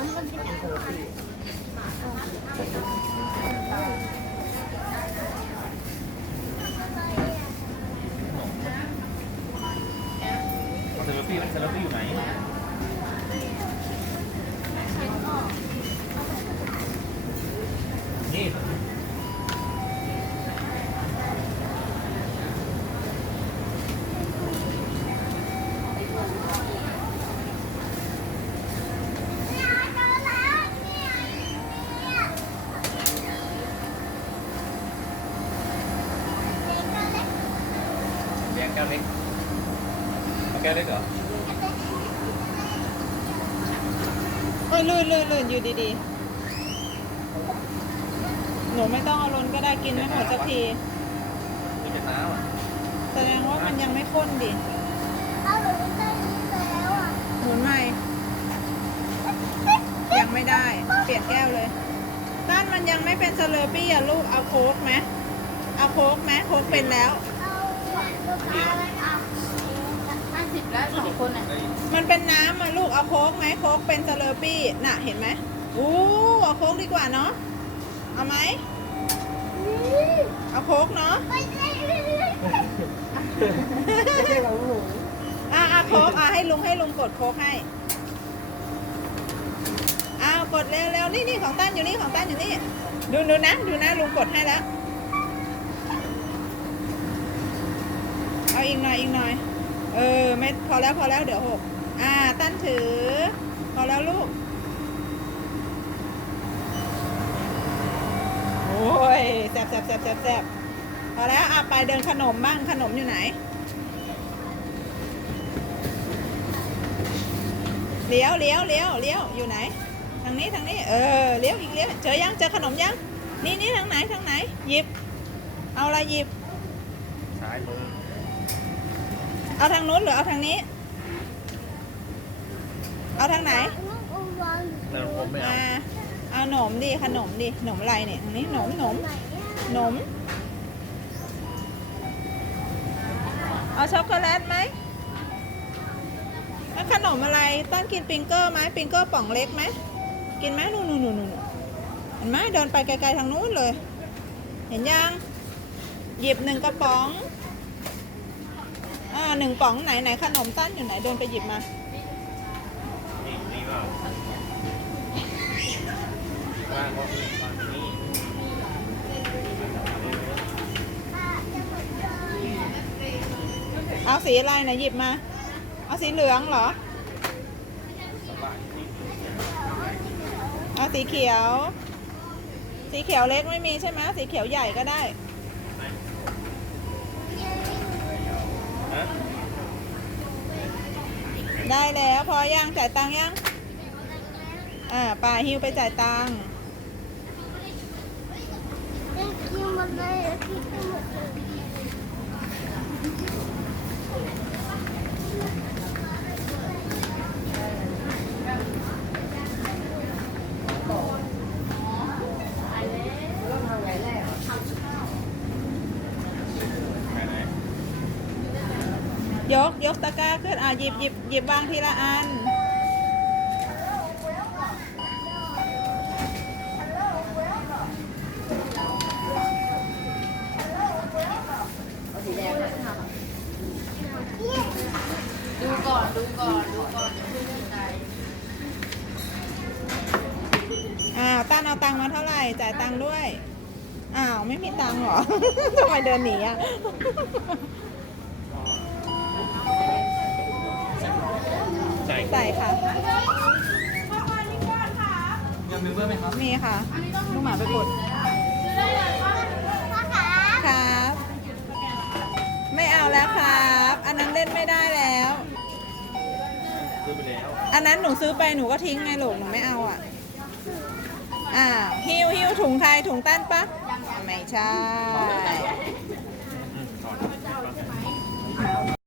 เซลฟี่มันเซลฟี่อยู่ไหนนี่ แยกแก้วเล็กเอาแก้วเล็กเหรอโอ้ยลื่นลื่นลื่นอยู่ดีๆ หนูไม่ต้องเอาล้นก็ได้กินไม่หมดสักทีมีแต่น้ำอะแสดงว่ามันยังไม่ข้นดิหมุนใหม่ ยังไม่ได้ เปลี่ยนแก้วเลยต้านมันยังไม่เป็นสเลอร์ปี้อะลูก เอาโค้กไหมเอาโค้กไหมโค้กเป็นแล้ว ห้าสิบแล้วสองคนอะไอ้มันเป็นน้ำอะลูกเอาโค้กไหมโค้กเป็นสเลอร์ปี้น่ะเห็นไหมอู้เอาโค้กดีกว่าเนาะเอาไหมเอาโค้กเนาะอะอะโค้กอะให้ลุงให้ลุงกดโค้กให้อ้าวกดเร็วเร็วนี่นี่ของตั้นอยู่นี่ของตั้นอยู่นี่ ดูดูนะดูนะลุงกดให้แล้ว อีกหน่อยอีกหน่อย เออไม่พอแล้วพอแล้วเดี๋ยวหกอ่าตั้นถือ พอแล้วลูก โอ้ยแซบแซบแซบแซบแซบพอแล้วอะไปเดินขนมบ้างขนมอยู่ไหน เลี้ยวเลี้ยวเลี้ยวเลี้ยวอยู่ไหน ทางนี้ทางนี้ เออเลี้ยวอีกเลี้ยวเจอยังเจอขนมยังนี่นี่ทางไหนทางไหนหยิบ เอาอะไรหยิบ ซ้ายมือ เอาทางนู้นหรือเอาทางนี้ เอาทางไหนเดินผมไม่เอาอ่าเอาหนมดิขนมดิหนมอะไรเนี่ยทางนี้หนมหนมหนม เอาช็อกโกแลตไหมแล้วขนมอะไรต้นกินปิงเกอร์ไหมปิงเกอร์ป่องเล็กไหมกินไหมนู่นนู่นนู่นนู่นเห็นไหมเดินไปไกลๆทางนู้นเลย เห็นยัง หยิบหนึ่งกระป๋อง อ่าหนึ่งป๋องไหนไหนขนมตั้นอยู่ไหนเดินไปหยิบมา นี่นี่ก็ว่าก็วางนี่เอาสีอะไรไหนหยิบมา เอาสีเหลืองเหรอ เอาสีเขียว สีเขียวเล็กไม่มีใช่ไหมสีเขียวใหญ่ก็ได้ ได้แล้วพอยังจ่ายตังค์ยังอ่าป่าฮิวไปจ่ายตังค์ไป ยกยกตะกร้าขึ้นอ่าหยิบหยิบหยิบวางทีละอัน ดูก่อนดูก่อนดูก่อนอย่าเพิ่งดีใจอ้าวตั้นเอาตังค์มาเท่าไหร่ จ่ายตังค์ด้วย อ้าว ไม่มีตังค์เหรอ ทำไมเดินหนีอะ จ่าย ใส่ค่ะ ยังมีเบอร์ไหมครับ มีค่ะลูกหมาไปกด ครับ ไม่เอาแล้วครับ อันนั้นเล่นไม่ได้แล้ว ซื้อไปแล้ว อันนั้นหนูซื้อไปหนูก็ทิ้งไงลูกหนูไม่เอาอะ อ่าฮิวฮิวถุงไทยถุงตั้นปะไม่ใช่